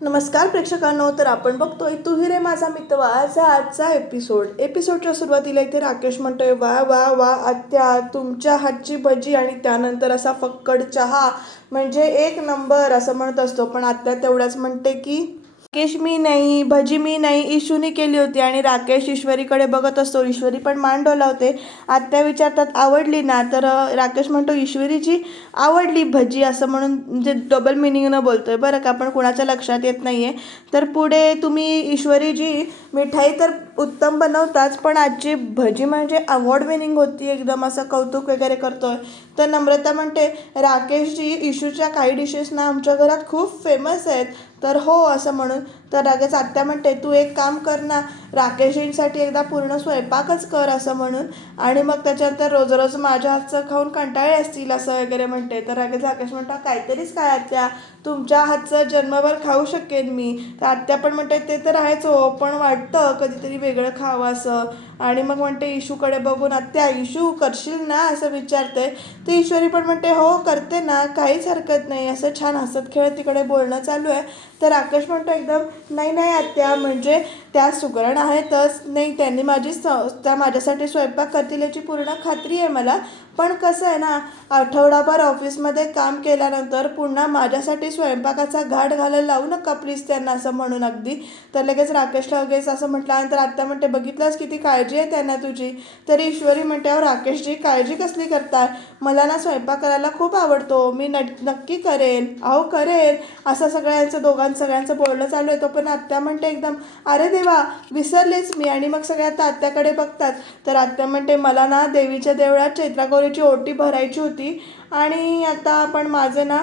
नमस्कार प्रेक्षकांनो तर आपण बघतोय तू ही रे माझा मित्रवाचा आजचा एपिसोड एपिसोडच्या सुरुवातीला इथे राकेश म्हणतोय वा वा वा आत्या तुमच्या हातची भजी आणि त्यानंतर असा फक्कड चहा. म्हणजे एक नंबर असं म्हणत असतो पण आत्या तेवढ्याच म्हणते की राकेश मी नाही भजी मी नाही ईशूनी केली होती आणि राकेश ईश्वरीकडे बघत असतो. ईश्वरी पण मान डोलावते. आत्या विचारतात आवडली ना? तर राकेश म्हणतो ईश्वरीची आवडली भजी असं म्हणून म्हणजे डबल मिनिंगनं बोलतोय. बरं का पण कुणाच्या लक्षात येत नाही आहे तर पुढे तुम्ही ईश्वरीजी मिठाई तर उत्तम बनवताच पण आजची भजी म्हणजे अवॉर्ड विनिंग होती एकदम असं कौतुक वगैरे करतोय. तर नम्रता म्हणते राकेशजी इशूच्या काही डिशेस ना आमच्या घरात खूप फेमस आहेत. तर हो असं म्हणून तर लगेच आत्या म्हणते तू एक काम कर ना राकेशजींसाठी एकदा पूर्ण स्वयंपाकच कर असं म्हणून. आणि मग त्याच्यानंतर रोज रोज माझ्या हातचं खाऊन कंटाळे असतील असं वगैरे म्हणते. तर लगेच राकेश म्हणता काहीतरीच काय आत्या? तुमच्या हातचं जन्मभर खाऊ शकेन मी. तर आत्या पण म्हणते ते तर आहेच हो पण वाटतं कधीतरी वेगळं खावं असं आणि मग म्हणते इशूकडे बघून आत्या इशू करशील ना? असं विचारते. तर ईश्वरी पण म्हणते हो करते ना काहीच हरकत नाही. असं छान हसत खेळत तिकडे बोलणं चालू आहे. तर आकाश म्हणतो एकदम नाही नाही आत्या म्हणजे त्या सुगरण आहेतच नाही त्यांनी माझी स त्या माझ्यासाठी स्वयंपाक करतील याची पूर्ण खात्री आहे मला. पण कसं आहे ना आठवडाभर ऑफिसमध्ये काम केल्यानंतर पुन्हा माझ्यासाठी स्वयंपाकाचा घाट घालायला लावू नका प्लीज त्यांना असं म्हणून अगदी. तर लगेच राकेशला लगेच असं म्हटल्यानंतर आत्ता म्हणते बघितलंस किती काळजी आहे त्यांना तुझी? तरी ईश्वरी म्हणते अहो राकेशजी काळजी कसली करताय? मला ना स्वयंपाक करायला खूप आवडतो. मी न नक्की करेन. अहो करेन. असं सगळ्यांचं दोघां सगळ्यांचं बोलणं चालू आहे. तो पण आत्या म्हणते एकदम अरे देवा विसरलेच मी. आणि मग सगळे आता आत्याकडे बघतात. तर आत्या म्हणते मला ना देवीच्या देवळात चैत्रागौरीची ओटी भरायची होती. आणि आता आपण माझे ना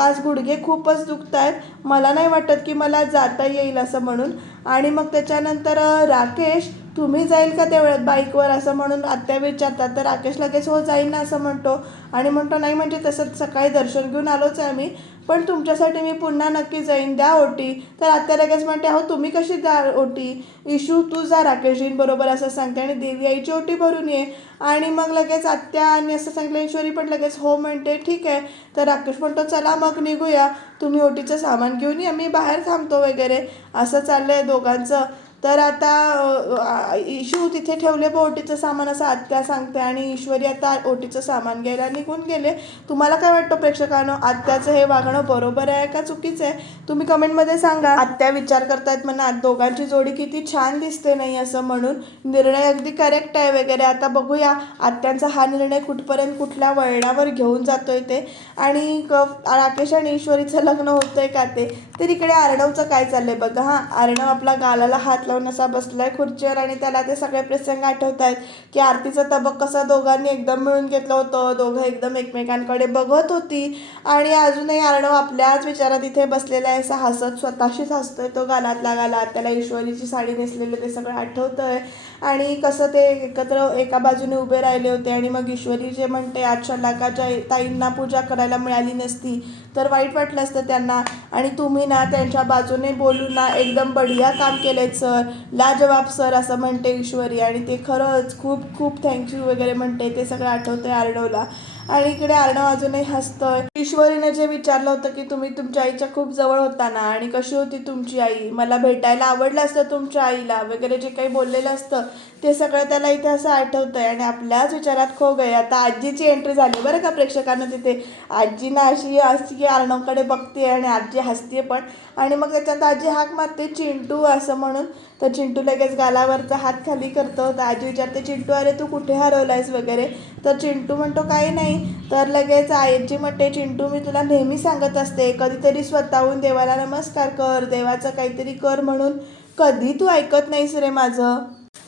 आज गुडघे खूपच दुखत आहेत मला नाही वाटत की मला जाता येईल असं म्हणून. आणि मग त्याच्यानंतर राकेश तुम्ही जाईल का तेवढ्यात बाईकवर? असं म्हणून आत्या विचारतात. तर राकेश लगेच हो जाईल ना असं म्हणतो. आणि म्हणतो नाही म्हणजे तसं सकाळी दर्शन घेऊन आलोच आहे आम्ही. पण तुमच्यासाठी मी पुन्हा नक्की जाईन. द्या ओटी. तर आत्या लगेच म्हणते अहो तुम्ही कशी द्या ओटी? इशू तू जा राकेशजींबरोबर असं सांगते आणि देवी आईची ओटी भरून ये. आणि मग लगेच आत्या आणि असं सांगितलं ईश्वरी पण लगेच हो म्हणते ठीक आहे. तर राकेश म्हणतो चला मग निघूया. तुम्ही ओटीचं सामान घेऊन या. मी बाहेर थांबतो वगैरे. असं चाललं आहे दोघांचं. तर आता इशू तिथे ठेवले बा ओटीचं सामान असं आत्या सांगते. आणि ईश्वरी आता ओटीचं सामान घ्यायला निघून गेले. तुम्हाला काय वाटतं प्रेक्षकांनो? आत्याचं हे वागणं बरोबर आहे का चुकीचं आहे? तुम्ही कमेंटमध्ये सांगा. आत्या विचार करतायत म्हणा दोघांची जोडी किती छान दिसते नाही असं म्हणून निर्णय अगदी करेक्ट आहे वगैरे. आता बघूया आत्यांचा हा निर्णय कुठपर्यंत कुठल्या वळणावर घेऊन जातोय ते. आणि क राकेश आणि ईश्वरीचं लग्न होतंय का ते? तर इकडे आर्णवचं काय चाललंय बघा हां. आर्णव आपला गालाला हात लावून असा बसलाय खुर्चीवर आणि त्याला ते सगळे प्रसंग आठवत आहेत की आरतीचा तबक कसा दोघांनी एकदम मिळून घेतलं होतं. दोघं एकदम एकमेकांकडे बघत होती. आणि अजूनही अर्णव आपल्याच विचारात इथे बसलेला आहे. असा हसत स्वतःशीच हसतोय तो गालातला गालात. त्याला ईश्वरीची साडी नेसलेली ते सगळं आठवतं आहे आणि कसं ते एकत्र एका बाजूने उभे राहिले होते. आणि मग ईश्वरी जे म्हणते आज शलाकाच्या ताईंना पूजा करायला मिळाली नसती. तर वाईट वाटलं असतं त्यांना. आणि तुम्ही ना त्यांच्या बाजूने बोलून ना एकदम बढिया काम केलेत सर. लाजवाब सर असं म्हणते ईश्वरी. आणि ते खरंच खूप खूप थँक्यू वगैरे म्हणते. ते सगळं आठवतंय आरडवला आणि इकडे आर्णव अजूनही हसतोय. ईश्वरीने जे विचारलं होतं की तुम्ही तुमच्या आईच्या खूप जवळ होता ना आणि कशी होती तुमची आई? मला भेटायला आवडलं असतं तुमच्या आईला वगैरे जे काही बोललेलं असतं ते सगळं त्याला इथे असं आठवतंय आणि आपल्याच विचारात खो गए. आता आजीची एंट्री झाली बरं का प्रेक्षकांना तिथे. आजी ना अशी असती की अर्णवकडे बघते आणि आजी हसते पण. आणि मग त्याच्यात आजी हाक मारते चिंटू असं म्हणून. तर चिंटू लगेच गालावरचा हात खाली करतो. तर आजी विचारते चिंटू अरे तू कुठे हरवलायस वगैरे? तर चिंटू म्हणतो काही नाही. तर लगेच आईची म्हणते चिंटू मी तुला नेहमी सांगत असते कधीतरी स्वतःहून देवाला नमस्कार कर देवाचं काहीतरी कर म्हणून कधी तू ऐकत नाहीस रे माझं.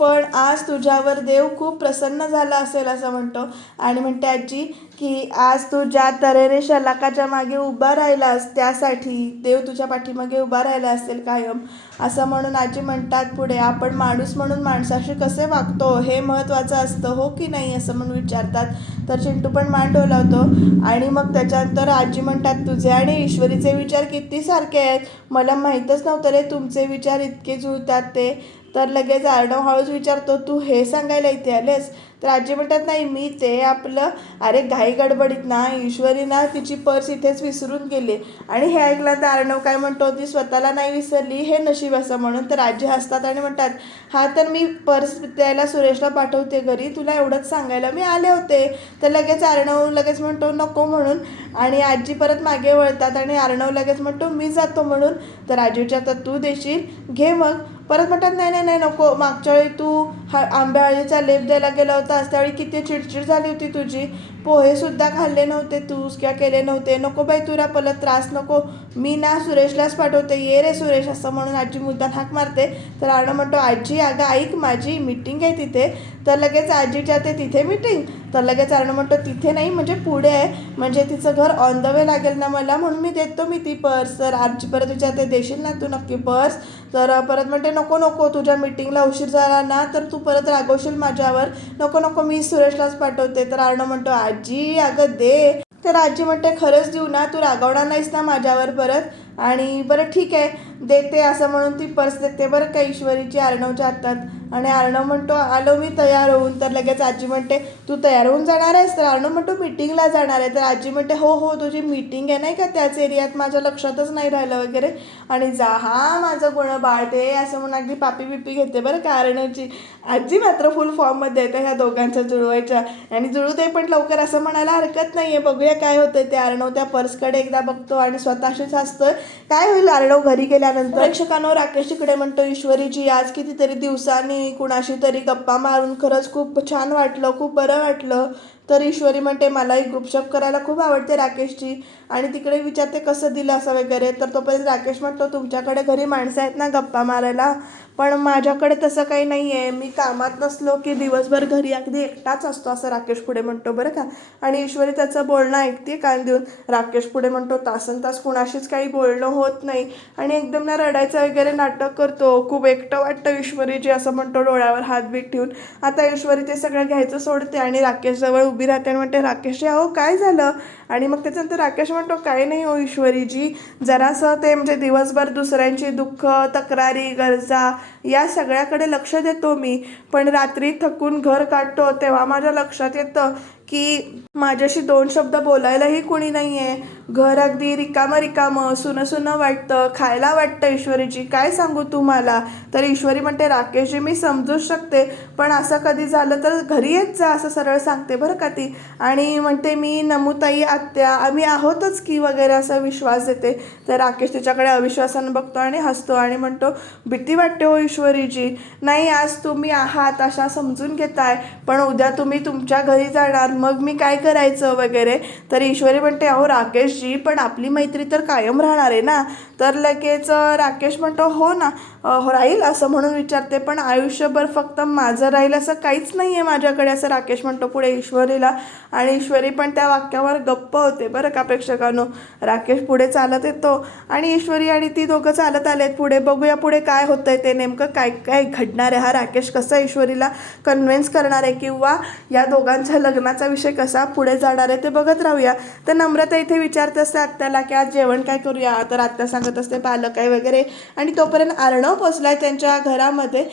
पण आज तुझ्यावर देव खूप प्रसन्न झाला असेल असं म्हणतो. आणि म्हणते आजी की आज तू ज्या तऱ्हेने शलाकाच्या मागे उभा राहिलास त्यासाठी देव तुझ्या पाठीमागे उभा राहिला असेल कायम. असं म्हणून आजी म्हणतात पुढे आपण माणूस म्हणून माणसाशी कसे वागतो? हे महत्त्वाचं असतं हो की नाही? असं म्हणून विचारतात. तर चिंटू पण मान डोलावतो. आणि मग त्याच्यानंतर आजी म्हणतात तुझे आणि ईश्वरीचे विचार किती सारखे आहेत? मला माहीतच नव्हतं रे तुमचे विचार इतके जुळतात ते. तर लगेच आर्णव हळूच विचारतो तू हे सांगायला इथे आलेस? तर आजी म्हणतात नाही मी ते आपलं अरे घाई गडबडीत ना ईश्वरी ना तिची पर्स इथेच विसरून गेली. आणि हे ऐकलं तर अर्णव काय म्हणतो ती स्वतःला नाही विसरली हे नशीब असं म्हणून. तर आजी हसतात आणि म्हणतात हा तर मी पर्स द्यायला सुरेशला पाठवते घरी तुला एवढंच सांगायला मी आले होते. तर लगेच अर्णव लगेच म्हणतो नको म्हणून. आणि आजी परत मागे वळतात आणि अर्णव लगेच म्हणतो मी जातो म्हणून. तर आजीच्या तर तू देशील? घे मग. परत म्हणतात नाही नाही नाही नको मागच्या वेळी तू हा आंब्या अळीचा लेप द्यायला गेला होतास त्यावेळी किती चिडचिड झाली होती तुझी. पोहेसुद्धा खाल्ले नव्हते तूच किंवा केले नव्हते. नको बाई तुला पलत त्रास नको. मी ना सुरेशलाच पाठवते. ये रे सुरेश असं म्हणून आजी मुद्दा हाक मारते. तर अर्णव म्हणतो आजी अगं ऐक माझी मीटिंग आहे तिथे. तर लगेच आजीच्या ते तिथे मीटिंग तर लगेच अर्णव म्हणतो तिथे नाही म्हणजे पुढे आहे. म्हणजे तिचं घर ऑन द वे लागेल ना मला म्हणून मी देतो मी ती पर्स तर आजी परत विचारते देशील ना तू नक्की पर्स तर परत म्हणते नको नको तुझ्या मीटिंगला उशीर झाला ना तर तू परत रागवशील माझ्यावर. नको नको मी सुरेशलाच पाठवते. तर अर्णव म्हणतो आजी अगं दे. तर आजी म्हणते खरंच देऊ ना तू रागवणार नाहीस ना माझ्यावर परत. आणि बरं ठीक आहे देते असं म्हणून ती पर्स देते बरं का ईश्वरीची अर्णवच्या हातात. आणि अर्णव म्हणतो आलो मी तयार होऊन. तर लगेच आजी म्हणते तू तयार होऊन जाणार आहेस? तर अर्णव म्हणतो मीटिंगला जाणार आहे. तर आजी म्हणते हो हो तुझी मीटिंग आहे नाही का त्याच एरियात? माझ्या लक्षातच नाही राहिलं वगैरे. आणि जा हा माझं गुण बाळते असं म्हणून अगदी पापी बिपी घेते बरं का अर्णवची. आजी मात्र फुल फॉर्ममध्ये येते ह्या दोघांच्या जुळवायच्या. आणि जुळू दे पण लवकर असं म्हणायला हरकत नाही आहे बघूया काय होतं ते. अर्णव त्या पर्सकडे एकदा बघतो आणि स्वतःशीच हसतोय. काय होईल अर्णव घरी गेल्यानंतर? प्रेक्षकांवर राकेश इकडे म्हणतो ईश्वरीची आज कितीतरी दिवसांनी कुणाशी तरी गप्पा मारून खरंच खूप छान वाटलं खूप बरं वाटलं. तर ईश्वरी म्हणते मलाही ग्रुपशप करायला खूप आवडते राकेशची आणि तिकडे विचारते कसं दिलं असं वगैरे. तर तोपर्यंत राकेश म्हणतो तुमच्याकडे घरी माणसं आहेत ना गप्पा मारायला? पण माझ्याकडे तसं काही नाही आहे मी कामात नसलो की दिवसभर घरी अगदी एकटाच असतो असं राकेश पुढे म्हणतो बरं का. आणि ईश्वरी त्याचं बोलणं ऐकते कान देऊन. राकेश पुढे म्हणतो तासन तास कुणाशीच काही बोलणं होत नाही. आणि एकदम ना रडायचं वगैरे नाटक करतो. खूप एकटं वाटतं ईश्वरीची असं म्हणतो डोळ्यावर हात बीत ठेवून. आता ईश्वरी ते सगळं घ्यायचं सोडते आणि राकेशजवळ उभी राहते आणि म्हणते राकेश अहो काय झालं? आणि मग त्याच्यानंतर राकेश म्हणतो काय नाही हो ईश्वरीजी. जरासं ते म्हणजे दिवसभर दुसऱ्यांची दुःख तक्रारी गरजा या सगळ्याकडे लक्ष देतो मी. पण रात्री थकून घर काढतो तेव्हा माझ्या लक्षात येतं की माझ्याशी दोन शब्द बोलायलाही कोणी नाही आहे घर अगदी रिकामं रिकामं सुनं सुनं वाटतं खायला वाटतं ईश्वरीची. काय सांगू तुम्हाला? तर ईश्वरी म्हणते राकेशजी मी समजूच शकते पण असं कधी झालं तर घरी येत जा असं सरळ सांगते बरं का ती. आणि म्हणते मी नमुताई आत्या आम्ही आहोतच की वगैरे असा विश्वास देते. तर राकेश तिच्याकडे अविश्वासानं बघतो आणि हसतो आणि म्हणतो भीती वाटते हो ईश्वरीजी. नाही आज तुम्ही आहात अशा समजून घेताय. पण उद्या तुम्ही तुमच्या घरी जाणार. मग मी काय करायचं वगैरे? तर ईश्वरी म्हणते अहो राकेशजी पण आपली मैत्री तर कायम राहणार आहे ना. तर लगेच राकेश म्हणतो हो ना हो राहील असं म्हणून विचारते पण आयुष्यभर फक्त माझं राहील असं काहीच नाही आहे माझ्याकडे असं राकेश म्हणतो पुढे ईश्वरीला. आणि ईश्वरी पण त्या वाक्यावर गप्प होते बरं का प्रेक्षकांनो. राकेश पुढे चालत येतो आणि ईश्वरी आणि ती दोघं चालत आलेत पुढे. बघूया पुढे काय होतं आहे ते नेमकं काय काय घडणार आहे हा राकेश कसा ईश्वरीला कन्व्हिन्स करणार आहे किंवा या दोघांच्या लग्नाचा विषय कसा पुढे जाणार आहे ते बघत राहूया. तर नम्रता इथे विचारत असते आत्याला की आज जेवण काय करूया? तर आत्या सांगत असते पालक आहे वगैरे. आणि तोपर्यंत अर्णव पोचलाय त्यांच्या घरामध्ये.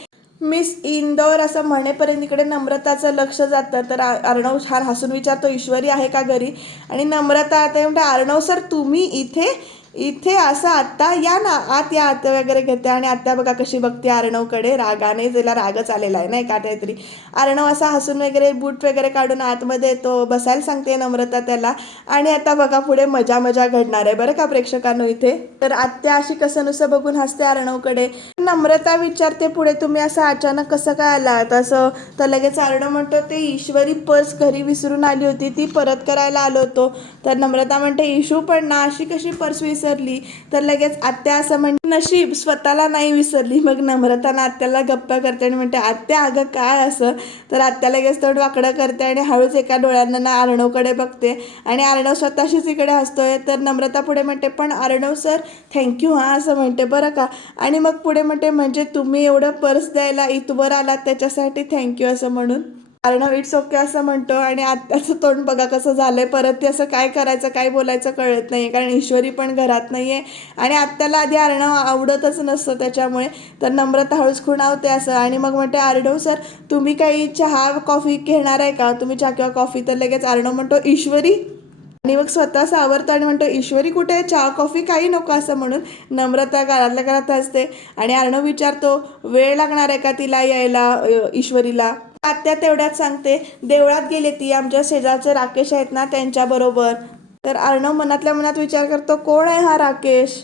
मिस इंदोर असं म्हणेपर्यंत इकडे नम्रताचं लक्ष जातं. तर अर्णव छान हसून विचारतो ईश्वरी आहे का घरी? आणि नम्रता आता म्हणते अर्णव सर तुम्ही इथे इथे असं आत्ता या ना आत या आत वगैरे घेते आणि आत्या बघा कशी बघते अर्णवकडे रागाने तिला रागच आलेला आहे नाही का काहीतरी. अर्णव असा हसून वगैरे बूट वगैरे काढून आतमध्ये येतो बसायला सांगते नम्रता त्याला. आणि आता बघा पुढे मजा मजा घडणार आहे बरं का प्रेक्षकांनो इथे. तर आत्या अशी कसं नुसतं बघून हसते अर्णवकडे नम्रता विचारते पुढे तुम्ही असं अचानक कसं काय आलात? असं. तर लगेच अर्णव म्हणतो ते ईश्वरी पर्स घरी विसरून आली होती ती परत करायला आलो होतो. तर नम्रता म्हणते इशू पण ना अशी कशी पर्स विसरली तर लगेच आत्या असं म्हणते नशीब स्वतःला नाही विसरली. मग नम्रतानं आत्याला गप्पा करते आणि म्हणते आत्या अगं काय असं? तर आत्या लगेच तोंड वाकडं करते आणि हळूच एका डोळ्यांना ना अर्णवकडे बघते. आणि अर्णव स्वतःशीच इकडे हसतोय. तर नम्रता पुढे म्हणते पण अर्णव सर थँक्यू हां असं म्हणते बरं का? आणि मग पुढे म्हणते म्हणजे तुम्ही एवढं पर्स द्यायला इथवर आलात त्याच्यासाठी थँक्यू असं म्हणून. अर्णव इट्स ओके असं म्हणतो आणि आत्याचं तोंड बघा कसं झालंय. परत ते असं काय करायचं काय बोलायचं कळत नाही कारण ईश्वरी पण घरात नाही आहे आणि आत्याला आधी अर्णव आवडतच नसतं त्याच्यामुळे. तर नम्रता हळूच खुणावते असं. आणि मग म्हणते अर्णव सर तुम्ही काही चहा कॉफी घेणार आहे का? तुम्ही चहा किंवा कॉफी तर लगेच अर्णव म्हणतो ईश्वरी. आणि मग स्वतः सावरतो आणि म्हणतो ईश्वरी कुठे आहे? चहा कॉफी काही नको असं म्हणून. नम्रता घरातल्या घरात असते. आणि अर्णव विचारतो वेळ लागणार आहे का तिला यायला ईश्वरीला? आत्या तेवढ्यात सांगते देवळात गेले ती आमच्या शेजारचे राकेश आहेत ना त्यांच्याबरोबर. तर अर्णव मनातल्या मनात विचार करतो कोण आहे हा राकेश?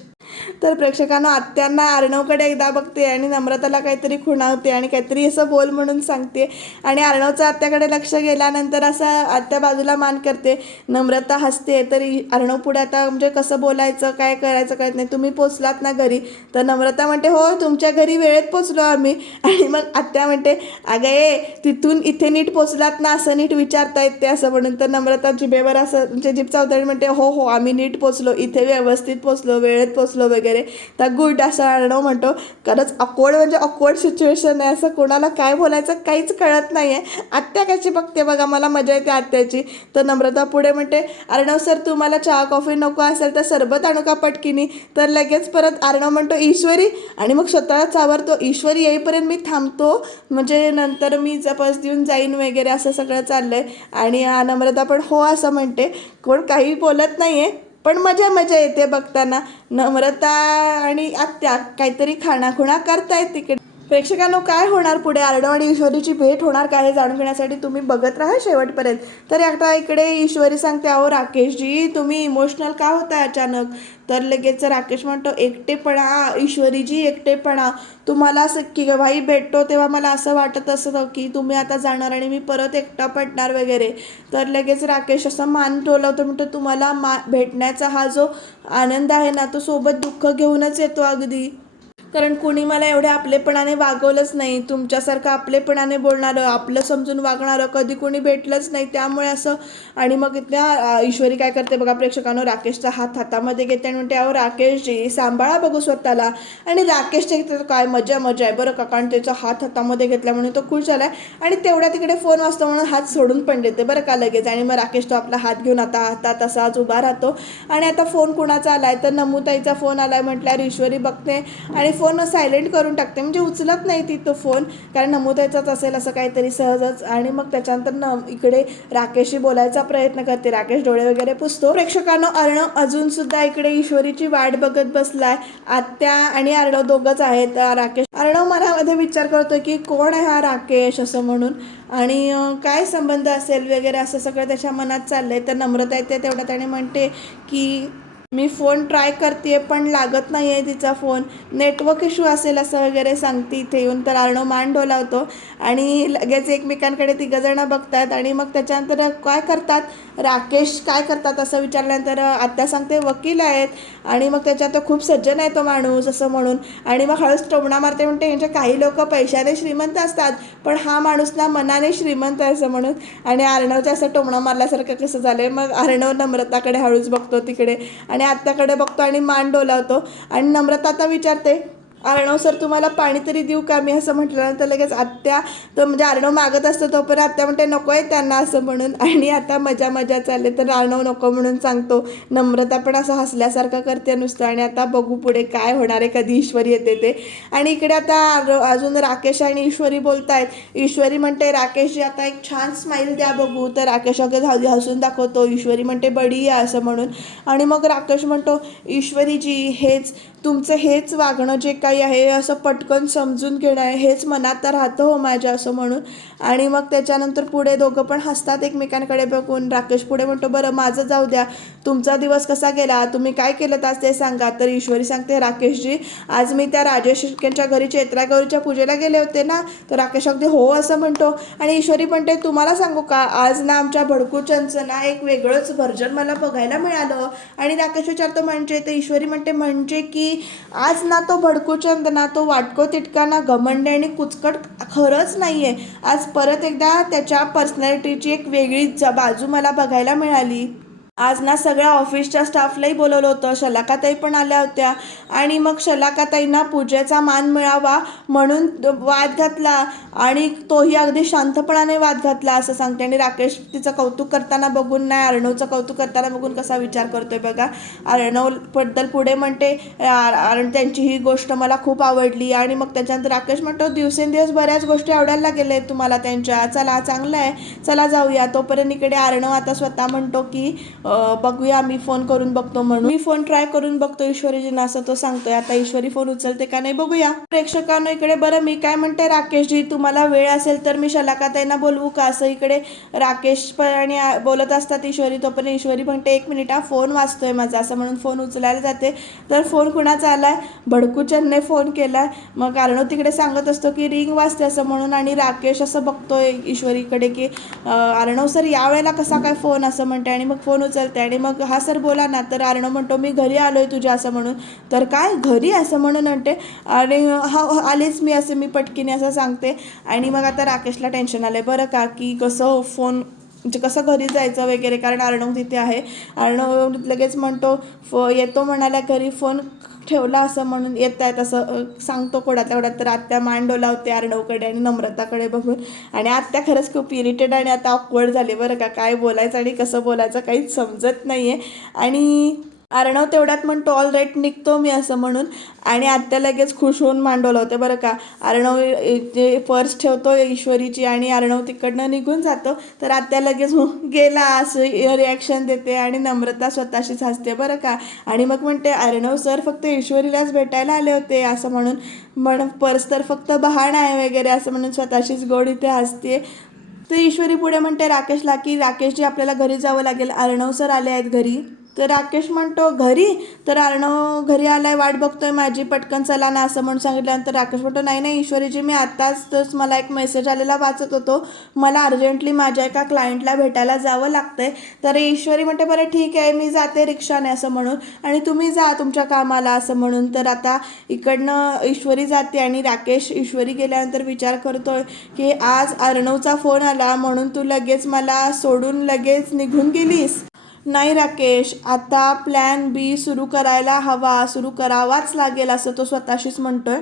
तर प्रेक्षकांना आत्यांना अर्णवकडे एकदा बघते आणि नम्रताला काहीतरी खुणावते आणि काहीतरी असं बोल म्हणून सांगते. आणि अर्णवचं आत्याकडे लक्ष गेल्यानंतर असं आत्या बाजूला मान करते. नम्रता हसते तरी अर्णव पुढे आता म्हणजे कसं बोलायचं काय करायचं कळत नाही. तुम्ही पोचलात ना घरी? तर नम्रता म्हणते हो तुमच्या घरी वेळेत पोचलो आम्ही. आणि मग आत्या म्हणते अगं ए तिथून इथे नीट पोचलात ना असं नीट विचारता येते असं म्हणून. तर नम्रता जिभेवर असं म्हणजे जीप चावताना म्हणते हो हो आम्ही नीट पोचलो इथे व्यवस्थित पोचलो वेळेत पोचलो. वगैरे. तर गुड असं अर्णव म्हणतो खरंच अकवर्ड म्हणजे अकवर्ड सिच्युएशन आहे असं कोणाला काय बोलायचं काहीच कळत नाही आहे आत्या कशी बघते बघा मला मजा येते आत्याची. तर नम्रता पुढे म्हणते अर्णव सर तुम्हाला चहा कॉफी नको असेल तर सरबत आणू का पटकिनी? तर लगेच परत अर्णव म्हणतो ईश्वरी. आणि मग स्वतःला चावरतो ईश्वरी येईपर्यंत मी थांबतो. म्हणजे नंतर मी जपस देऊन जाईन वगैरे असं सगळं चाललंय. आणि नम्रता पण हो असं म्हणते. कोण काही बोलत नाही आहे पण मजा मजा येते बघताना. नम्रता आणि आत्या काहीतरी खाणाखुणा करतायत तिकडे. प्रेक्षकांनो काय होणार पुढे? आरडव आणि ईश्वरीची भेट होणार काय हे जाणून घेण्यासाठी तुम्ही बघत राहा शेवटपर्यंत. तर आता इकडे ईश्वरी सांगते अहो राकेशजी तुम्ही इमोशनल का होता अचानक? तर लगेच राकेश म्हणतो एकटेपणा ईश्वरीजी एकटेपणा. तुम्हाला असं की भाई भेटतो तेव्हा मला असं वाटत असतं की तुम्ही आता जाणार आणि मी परत एकटा पडणार वगैरे. तर लगेच राकेश असं मान टोलवतो म्हणतो तुम्हाला मा भेटण्याचा हा जो आनंद आहे ना तो सोबत दुःख घेऊनच येतो अगदी. कारण कुणी मला एवढ्या आपलेपणाने वागवलंच नाही. तुमच्यासारखं आपलेपणाने बोलणारं आपलं समजून वागणारं कधी कुणी भेटलंच नाही. त्यामुळे असं आणि मग इथल्या ईश्वरी काय करते बघा प्रेक्षकांनो राकेशचा हात हातामध्ये घेते आणि म्हणते अहो राकेशजी सांभाळा बघू स्वतःला. आणि राकेशच्या तर काय मजा मजा आहे बरं का कारण त्याचा हात हातामध्ये घेतला म्हणून तो खुश झाला आहे आणि तेवढ्या तिकडे फोन वाजतो म्हणून हात सोडून पण देते बरं का लगेच. आणि मग राकेश तो आपला हात घेऊन आता हातात असाच उभा राहतो. आणि आता फोन कुणाचा आला आहे तर नमुताईचा फोन आला आहे म्हटल्यावर ईश्वरी बघते. आणि फोन सायलेंट करून टाकते. म्हणजे उचलत नाही ती तो फोन. कारण नमुद्याचाच असेल असं काहीतरी सहजच. आणि मग त्याच्यानंतर न इकडे राकेशशी बोलायचा प्रयत्न करते. राकेश डोळे वगैरे पुसतो. प्रेक्षकांनो अर्णव अजून सुद्धा इकडे ईश्वरीची वाट बघत बसलाय. आत्या आणि अर्णव दोघंच आहेत राकेश. अर्णव मनामध्ये विचार करतोय की कोण आहे हा राकेश असं म्हणून? आणि काय संबंध असेल वगैरे असं सगळं त्याच्या मनात चाललंय. तर नम्रता येते तेवढ्यात आणि म्हणते की मी फोन ट्राय करते पण लागत नाही आहे तिचा फोन. नेटवर्क इश्यू असेल असं वगैरे सांगते इथे येऊन तर अर्णव मान डोलावतो. आणि लगेच एकमेकांकडे तिघंजणं बघतात आणि मग त्याच्यानंतर काय करतात? राकेश काय करतात असं विचारल्यानंतर आत्या सांगते वकील आहेत. आणि मग त्याच्यात खूप सज्जन आहे तो माणूस असं म्हणून. आणि मग हळूच टोमणा मारते म्हणते यांचे काही लोक पैशाने श्रीमंत असतात पण हा माणूस ना मनाने श्रीमंत आहे असं म्हणून. आणि अर्णवच्या असं टोमणा मारल्यासारखं कसं झालं मग अर्णव नम्रताकडे हळूच बघतो तिकडे. आणि आत्याकडे बघतो आणि मान डोलावतो. आणि नम्रता आता विचारते अर्णव सर तुम्हाला पाणी तरी देऊ का? मी असं म्हटल्यानंतर लगेच आत्या तर म्हणजे अर्णव मागत असतो तोपर्यंत आत्या म्हणते नको आहे त्यांना असं म्हणून. आणि आता मजा मजा चालले तर अर्णव नको म्हणून सांगतो नम्रता पण असं हसल्यासारखं करते नुसतं. आणि आता बघू पुढे काय होणार आहे कधी ईश्वरी येते ते. आणि इकडे आता अजून राकेश आणि ईश्वरी बोलत आहेत ईश्वरी म्हणते राकेशजी आता एक छान स्माईल द्या बघू. तर राकेश अगदी हसून दाखवतो. ईश्वरी म्हणते बडी या असं म्हणून. आणि मग राकेश म्हणतो ईश्वरीजी हेच तुमचं हेच वागणं जे काय काही आहे असं पटकन समजून घेणं आहे हेच मनात राहतं हो माझ्या असं म्हणून. आणि मग त्याच्यानंतर पुढे दोघं पण हसतात एकमेकांकडे बघून. राकेश पुढे म्हणतो बरं माझं जाऊ द्या. तुमचा दिवस कसा गेला? तुम्ही काय केलं आज ते सांगा. तर ईश्वरी सांगते राकेशजी आज मी त्या राजेश शिर्केंच्या घरी चैत्रागौरीच्या पूजेला गेले होते ना? तर राकेश अगदी हो असं म्हणतो. आणि ईश्वरी म्हणते तुम्हाला सांगू का? आज ना आमच्या भडकूचनचं ना एक वेगळंच व्हर्जन मला बघायला मिळालं. आणि राकेश विचारतो म्हणजे? तर ईश्वरी म्हणते म्हणजे की आज ना तो भडकूच ना तो वाटको तिटकाना घमंड आणि कुचकट खरंच नाही आहे आज परत एकदा त्याच्या पर्सनॅलिटीची एक वेगळी ज बाजू मला बघायला मिळाली. आज ना सगळ्या ऑफिसच्या स्टाफलाही बोलवलं होतं शलाकाताई पण आल्या होत्या आणि मग शलाकाताईंना पूजेचा मान मिळावा म्हणून वाद घातला आणि तोही अगदी शांतपणाने वाद घातला असं सांगते. आणि राकेश तिचं कौतुक करताना बघून नाही अर्णवचं कौतुक करताना बघून कसा विचार करतोय बघा. अर्णवबद्दल पुढे म्हणते कारण त्यांची ही गोष्ट मला खूप आवडली आणि मग त्याच्यानंतर राकेश म्हणतो दिवसेंदिवस बऱ्याच गोष्टी आवडायला गेले तुम्हाला त्यांच्या. चला चांगलं आहे. चला जाऊया. तोपर्यंत इकडे अर्णव आता स्वतः म्हणतो की बघूया मी फोन करून बघतो म्हणून. मी फोन ट्राय करून बघतो ईश्वरीजींना असं तो सांगतोय. आता ईश्वरी फोन उचलते का नाही बघूया. प्रेक्षकांनो इकडे बरं मी काय म्हणते राकेशजी तुम्हाला वेळ असेल तर मी शलाकाताईंना बोलवू का? असं इकडे राकेश पण आणि बोलत असतात ईश्वरी तोपर्यंत ईश्वरी म्हणते एक मिनिट हा फोन वाचतोय माझा असं म्हणून फोन उचलायला जाते. तर फोन कुणाचा आलाय? भडकूचंदने फोन केलाय. मग अर्णव तिकडे सांगत असतो की रिंग वाजते असं म्हणून आणि राकेश असं बघतोय ईश्वरीकडे की अर्णव सर यावेळेला कसा काय फोन असं म्हणते आणि मग फोन उचलते आणि मग हा सर बोला ना तर अर्णव म्हणतो मी घरी आलोय तुझ्या असं म्हणून. तर काय? घरी असं म्हणून म्हणते आणि हा आलेच मी असं मी पटकीने असं सांगते. आणि मग आता राकेशला टेन्शन आलंय. बरं का की कसं फोन म्हणजे कसं घरी जायचं वगैरे कारण अर्णव तिथे आहे. अर्णव लगेच म्हणतो फ येतो म्हणाला घरी फोन ठेवला असं म्हणून येत आहेत असं सांगतो कोडातल्या कोडात तर आत्या मान डोलावते अर्णवकडे आणि नम्रताकडे बघून. आणि आत्या खरंच खूप इरिटेड आणि आता ऑकवर्ड झाली बरं का. काय बोलायचं आणि कसं बोलायचं काहीच समजत नाही आहे आणि अर्णव तेवढ्यात म्हणतो ऑल राईट निघतो मी असं म्हणून. आणि आत्या लगेच खुश होऊन मांडवलं होते बरं का. अर्णव ते पर्स ठेवतो ईश्वरीची आणि अर्णव तिकडनं निघून जातो. तर आत्या लगेच हो, गेला असं रिॲक्शन देते आणि नम्रता स्वतःशीच हसते बरं का. आणि मग म्हणते अर्णव सर फक्त ईश्वरीलाच भेटायला आले होते असं म्हणून. म्हण पर्स तर फक्त बहाण आहे वगैरे असं म्हणून स्वतःशीच गोड इथे हसते. तर ईश्वरी पुढे म्हणते राकेशला की राकेशजी आपल्याला घरी जावं लागेल. अर्णव सर आले आहेत घरी. तर राकेश म्हणतो घरी? तर अर्णव घरी आलाय वाट बघतोय माझी पटकन चला ना असं म्हणून सांगितल्यानंतर राकेश म्हणतो नाही नाही ईश्वरीजी मी आत्ताच तोच मला एक मेसेज आलेला वाचत होतो. मला अर्जंटली माझ्या एका क्लायंटला भेटायला जावं लागतंय. तर ईश्वरी म्हणते बरं ठीक आहे मी जाते रिक्षाने असं म्हणून. आणि तुम्ही जा तुमच्या कामाला असं म्हणून. तर आता इकडनं ईश्वरी जाते आणि राकेश ईश्वरी गेल्यानंतर विचार करतोय की आज अर्णवचा फोन आला म्हणून तू लगेच मला सोडून लगेच निघून गेलीस? नाही राकेश आता प्लॅन बी सुरू करायला हवा सुरू करावाच लागेल असं तो स्वतःशीच म्हणतोय.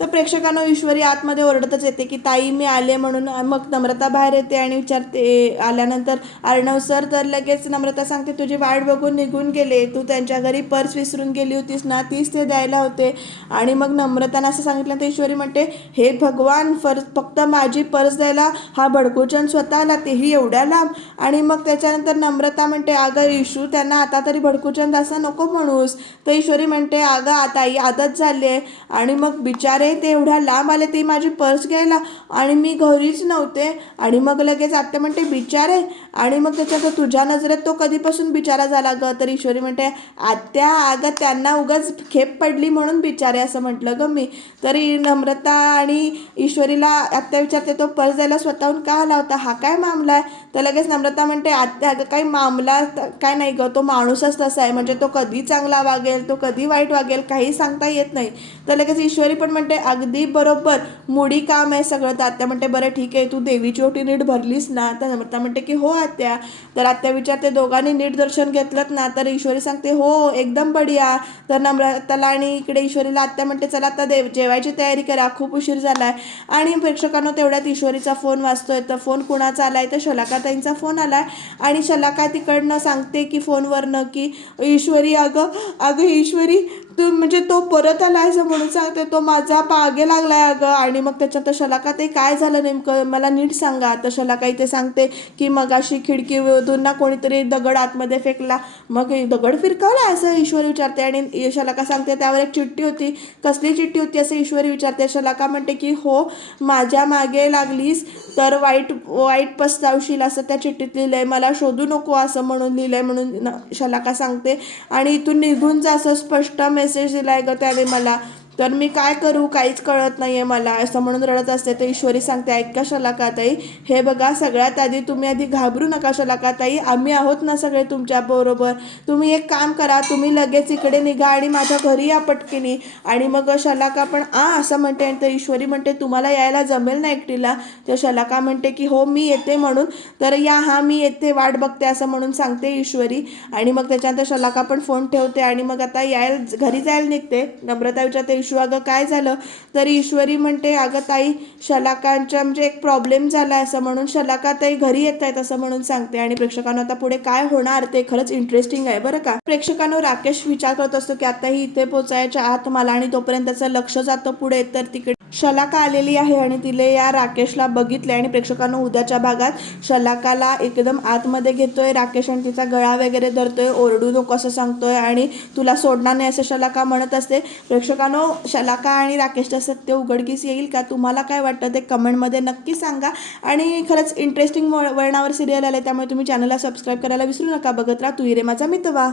तर प्रेक्षकांना ईश्वरी आतमध्ये ओरडतच येते की ताई मी आले म्हणून मग नम्रता बाहेर येते आणि विचारते आल्यानंतर अर्णव सर तर लगेच नम्रता सांगते तुझी वाट बघून निघून गेले तू त्यांच्या घरी पर्स विसरून गेली होतीस ना तीच ते द्यायला होते. आणि मग नम्रतानं असं सांगितलं तर ईश्वरी म्हणते हे भगवान फर फक्त माझी पर्स द्यायला हा भडकोचन स्वतःला तेही एवढ्या लांब. आणि मग त्याच्यानंतर नम्रता म्हणते अगं इशू त्यांना आता तरी भडकुचंद असं नको म्हणूस. तर ईश्वरी म्हणते अगं आता ही आदत झाली आहे. आणि मग बिचारे नाही ते एवढ्या लांब आले ते माझी पर्स घ्यायला. आणि मी घरीच नव्हते. आणि मग लगेच आत्ता म्हणते बिचारे. आणि मग त्याच्यात तुझ्या नजरेत तो कधीपासून बिचारा झाला ग? तर ईश्वरी म्हणते आत्या अगं त्यांना उगाच खेप पडली म्हणून बिचारे असं म्हटलं ग मी. तरी नम्रता आणि ईश्वरीला आत्या विचारते तो पर्स द्यायला स्वतःहून का आला होता? हा काय मामला आहे? तर लगेच नम्रता म्हणते आत्या अगं काही मामला काय नाही ग तो माणूसच तसा आहे. म्हणजे तो कधी चांगला वागेल तो कधी वाईट वागेल काही सांगता येत नाही. तर लगेच ईश्वरी पण म्हणते अगदी बरोबर. मुडी काम आहे सगळं. तर आत्या म्हणते बरं ठीक आहे तू देवीची ओटी नीट भरलीस ना. तर नम्रता म्हणते की हो आत्या. तर आत्या विचारते दोघांनी नीट दर्शन घेतलं ना? तर ईश्वरी सांगते हो एकदम बढिया. तर नम्रताला आणि इकडे ईश्वरीला आत्या म्हणते चला आता देव जेवायची तयारी करा खूप उशीर झालाय. आणि प्रेक्षकांना तेवढ्यात ईश्वरीचा फोन वाचतोय तर फोन कुणाचा आलाय? तर शलाकाताईंचा फोन आलाय. आणि शलाका तिकडनं सांगते की फोनवरनं की ईश्वरी अगं अगं ईश्वरी तू म्हणजे तो परत आला असं म्हणून सांगते तो माझा पागे लागलाय अगं. आणि मग त्याच्यात शलाका ते काय झालं नेमकं? मला नीट सांगा. तर शलाका इथे सांगते की मगाशी खिडकी ना कोणीतरी दगड आतमध्ये फेकला. मग हे दगड फिरकावला असं ईश्वरी विचारते. आणि शलाका सांगते त्यावर एक चिठ्ठी होती. कसली चिठ्ठी होती असं ईश्वरी विचारते. शलाका म्हणते की हो माझ्या मागे लागलीस तर वाईट वाईट पस्तावशील असं त्या चिठ्ठीत लिहिलंय. मला शोधू नको असं म्हणून लिहिलंय म्हणून न- शलाका सांगते. आणि इथून निघून जा असं स्पष्ट मेसेज दिलाय ग त्याने मला. तर मी काय करू काहीच कळत नाही आहे मला. असं म्हणून रडत असते. तर ईश्वरी सांगते ऐका शलाकाताई हे बघा सगळ्यात आधी तुम्ही आधी घाबरू नका शलाकाताई. आम्ही आहोत ना सगळे तुमच्या बरोबर. तुम्ही एक काम करा तुम्ही लगेच इकडे निघा आणि माझ्या घरी या पटकिनी. आणि मग शलाका पण आ असं म्हणते. आणि तर ईश्वरी म्हणते तुम्हाला यायला जमेल ना एकटीला? तर शलाका म्हणते की हो मी येते म्हणून. तर या हा मी येते वाट बघते असं म्हणून सांगते ईश्वरी. आणि मग त्याच्यानंतर शलाका पण फोन ठेवते. आणि मग आता यायला घरी जायला निघते. नम्रता विचारते ईशू अगं काय झालं? तर ईश्वरी म्हणते अगं ताई शलाकांच्या म्हणजे एक प्रॉब्लेम झाला आहे असं म्हणून शलाका ताई घरी येत आहेत असं म्हणून सांगते. आणि प्रेक्षकांना आता पुढे काय होणार ते खरंच इंटरेस्टिंग आहे बरं का? प्रेक्षकांना राकेश विचार करत असतो की आता ही इथे पोचायच्या आत मला आणि तोपर्यंत त्याचं लक्ष जातं पुढे तर तिकडे शलाका आलेली आहे आणि तिले या राकेशला बघितले आणि प्रेक्षकांना उद्याच्या भागात शलाकाला एकदम आतमध्ये घेतोय. राकेश आणि तिचा गळा वगैरे धरतोय ओरडू नको असं सांगतोय आणि तुला सोडणार नाही असं शलाका म्हणत असते. प्रेक्षकांनो शलाका आणि राकेशचं सत्य उघडकीस येईल का? तुम्हाला काय वाटतं? ते कमेंटमध्ये नक्की सांगा. आणि खरंच इंटरेस्टिंग वळणावर सिरियल आले त्यामुळे तुम्ही चॅनलला सबस्क्राईब करायला विसरू नका. बघत राहा तू रे माझा मितवा.